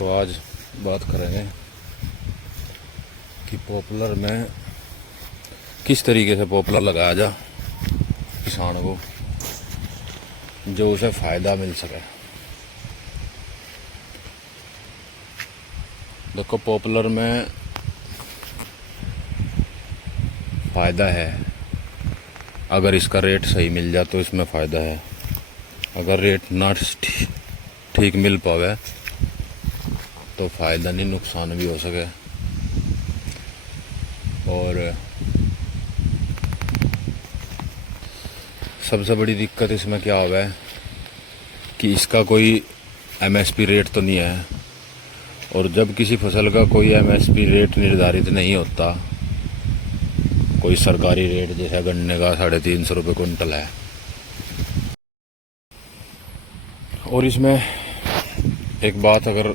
तो आज बात करेंगे कि पॉपुलर में किस तरीके से पॉपुलर लगाया जा किसान को जो उसे फ़ायदा मिल सके। देखो, पॉपुलर में फ़ायदा है, अगर इसका रेट सही मिल जाए तो इसमें फ़ायदा है। अगर रेट ना ठीक मिल पावे तो फ़ायदा नहीं, नुकसान भी हो सके। और सबसे बड़ी दिक्कत इसमें क्या हुआ है कि इसका कोई एमएसपी रेट तो नहीं है, और जब किसी फसल का कोई एमएसपी रेट निर्धारित नहीं होता, कोई सरकारी रेट जैसे गन्ने का 350 रुपये कुंटल है, और इसमें एक बात अगर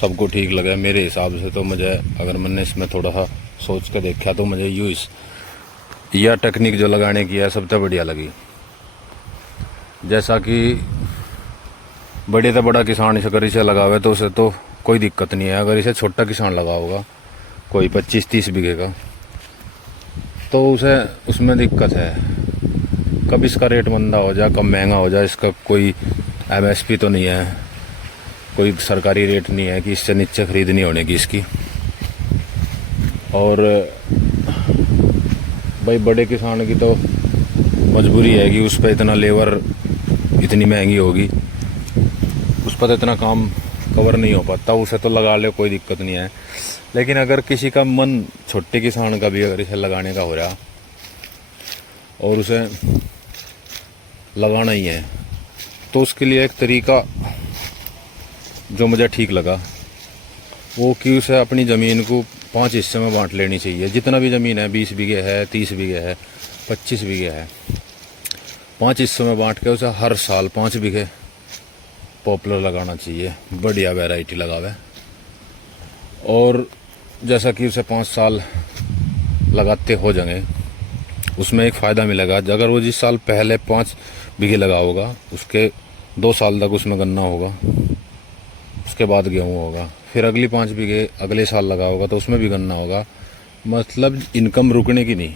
सबको ठीक लगे मेरे हिसाब से, तो मुझे, अगर मैंने इसमें थोड़ा सा सोच कर देखा तो मुझे यह टेक्निक जो लगाने की है सबसे बढ़िया लगी। जैसा कि बड़े से बड़ा किसान अगर इसे लगावे तो उसे तो कोई दिक्कत नहीं है। अगर इसे छोटा किसान लगा होगा कोई 25-30 बीघे का, तो उसे उसमें दिक्कत है। कब इसका रेट मंदा हो जाए, कब महंगा हो जाए, इसका कोई एमएसपी तो नहीं है, कोई सरकारी रेट नहीं है कि इससे नीचे खरीदनी होने की इसकी। और भाई बड़े किसान की तो मजबूरी है कि उस पर इतना लेबर इतनी महंगी होगी, उस पर इतना काम कवर नहीं हो पाता। उसे तो लगा ले, कोई दिक्कत नहीं है। लेकिन अगर किसी का मन, छोटे किसान का भी अगर इसे लगाने का हो रहा और उसे लगाना ही है, तो उसके लिए एक तरीका जो मुझे ठीक लगा वो कि उसे अपनी ज़मीन को 5 हिस्से में बांट लेनी चाहिए। जितना भी ज़मीन है, 20 बीघे है, 30 बीघे है, 25 बीघे है, 5 हिस्सों में बांट के उसे हर साल 5 बीघे पॉपुलर लगाना चाहिए। बढ़िया वैरायटी लगावे, और जैसा कि उसे 5 साल लगाते हो जाएंगे, उसमें एक फ़ायदा मिलेगा। अगर वो जिस साल पहले 5 बीघे लगा होगा, उसके 2 साल तक उसमें गन्ना होगा, उसके बाद गेहूँ होगा, फिर अगली 5 बीघे अगले साल लगा होगा तो उसमें भी गन्ना होगा। मतलब इनकम रुकने की नहीं,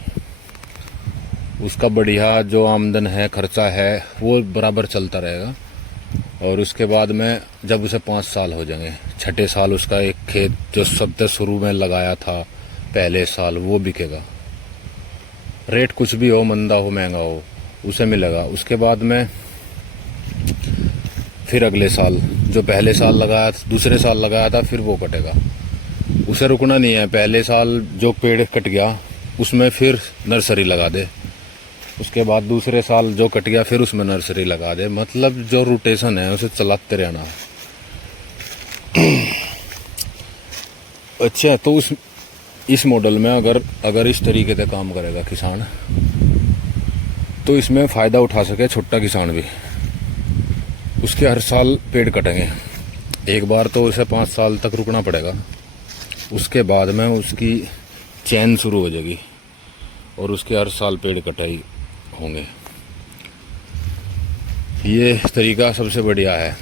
उसका बढ़िया जो आमदन है, खर्चा है, वो बराबर चलता रहेगा। और उसके बाद में जब उसे 5 साल हो जाएंगे, छठे साल उसका एक खेत जो सबसे शुरू में लगाया था पहले साल, वो बिकेगा। रेट कुछ भी हो, मंदा हो महंगा हो, उसे मिलेगा। उसके बाद में फिर अगले साल जो पहले साल लगाया, दूसरे साल लगाया था, फिर वो कटेगा। उसे रुकना नहीं है। पहले साल जो पेड़ कट गया उसमें फिर नर्सरी लगा दे, उसके बाद दूसरे साल जो कट गया फिर उसमें नर्सरी लगा दे। मतलब जो रोटेशन है उसे चलाते रहना। अच्छा, तो इस मॉडल में अगर इस तरीके से काम करेगा किसान, तो इसमें फ़ायदा उठा सके छोटा किसान भी। उसके हर साल पेड़ कटेंगे, एक बार तो उसे 5 साल तक रुकना पड़ेगा। उसके बाद में उसकी चैन शुरू हो जाएगी और उसके हर साल पेड़ कटाई होंगे। ये तरीका सबसे बढ़िया है।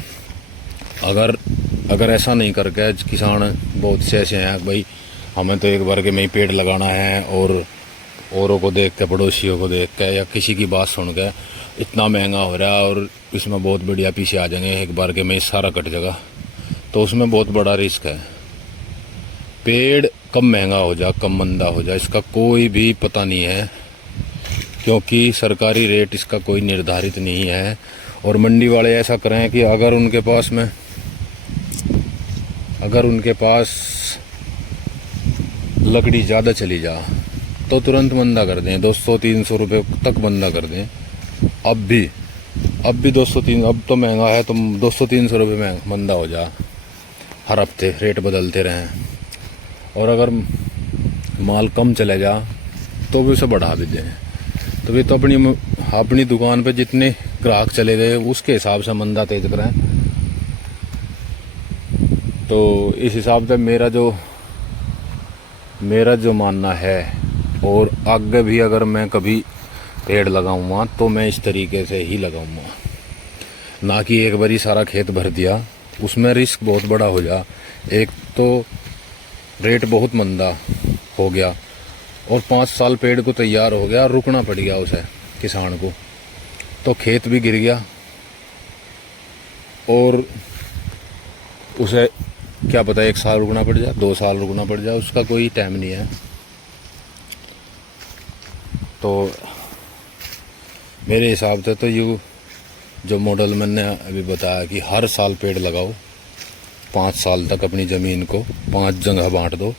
अगर ऐसा नहीं करके, किसान बहुत से ऐसे हैं भाई हमें तो एक बार के में ही पेड़ लगाना है, और औरों को देख के, पड़ोसियों को देख के या किसी की बात सुन के इतना महंगा हो रहा है और इसमें बहुत बढ़िया पीछे आ जाएंगे, एक बार के में ही सारा कट जाएगा, तो उसमें बहुत बड़ा रिस्क है। पेड़ कम महंगा हो जाए, कम मंदा हो जाए, इसका कोई भी पता नहीं है, क्योंकि सरकारी रेट इसका कोई निर्धारित नहीं है। और मंडी वाले ऐसा करें कि अगर उनके पास लकड़ी ज़्यादा चली जा तो तुरंत मंदा कर दें, 200-300 रुपये तक मंदा कर दें। अब भी 200-300, अब तो महंगा है तो 200-300 रुपये में मंदा हो जा, हर हफ्ते रेट बदलते रहें। और अगर माल कम चले जा तो भी उसे बढ़ा भी दें। तो भी तो अपनी दुकान पे जितने ग्राहक चले गए उसके हिसाब से मंदा तेज करें। तो इस हिसाब से मेरा जो मानना है, और आगे भी अगर मैं कभी पेड़ लगाऊंगा तो मैं इस तरीके से ही लगाऊंगा, ना कि एक बारी सारा खेत भर दिया उसमें रिस्क बहुत बड़ा हो जा। एक तो रेट बहुत मंदा हो गया और 5 साल पेड़ को तैयार हो गया, रुकना पड़ गया उसे किसान को, तो खेत भी गिर गया और उसे क्या पता 1 साल रुकना पड़ जाए, 2 साल रुकना पड़ जाए, उसका कोई टाइम नहीं है। तो मेरे हिसाब से तो ये जो मॉडल मैंने अभी बताया कि हर साल पेड़ लगाओ, 5 साल तक अपनी ज़मीन को 5 जगह बांट दो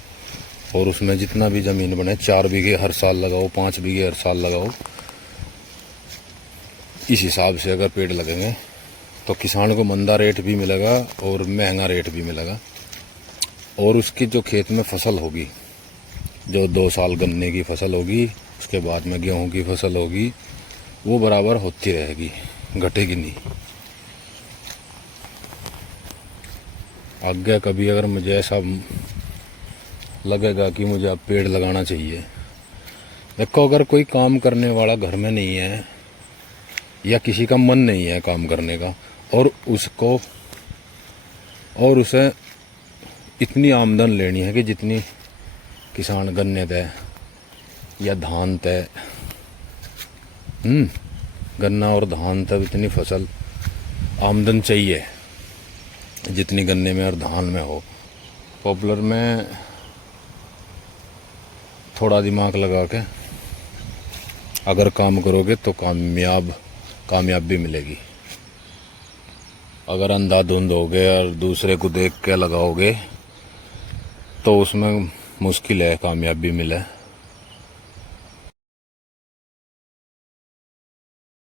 और उसमें जितना भी ज़मीन बने 4 बीघे हर साल लगाओ, 5 बीघे हर साल लगाओ। इस हिसाब से अगर पेड़ लगेंगे तो किसान को मंदा रेट भी मिलेगा और महंगा रेट भी मिलेगा। और उसकी जो खेत में फसल होगी, जो 2 साल गन्ने की फसल होगी, उसके बाद में गेहूं की फसल होगी, वो बराबर होती रहेगी, घटेगी नहीं। आगे कभी अगर मुझे ऐसा लगेगा कि मुझे अब पेड़ लगाना चाहिए, देखो अगर कोई काम करने वाला घर में नहीं है या किसी का मन नहीं है काम करने का और उसे इतनी आमदन लेनी है कि जितनी किसान गन्ने तय या धान तय, गन्ना और धान तक इतनी फसल आमदन चाहिए जितनी गन्ने में और धान में हो। पॉपुलर में थोड़ा दिमाग लगा के अगर काम करोगे तो कामयाबी मिलेगी। अगर अंधाधुंध होगे और दूसरे को देख के लगाओगे तो उसमें मुश्किल है कामयाबी मिले।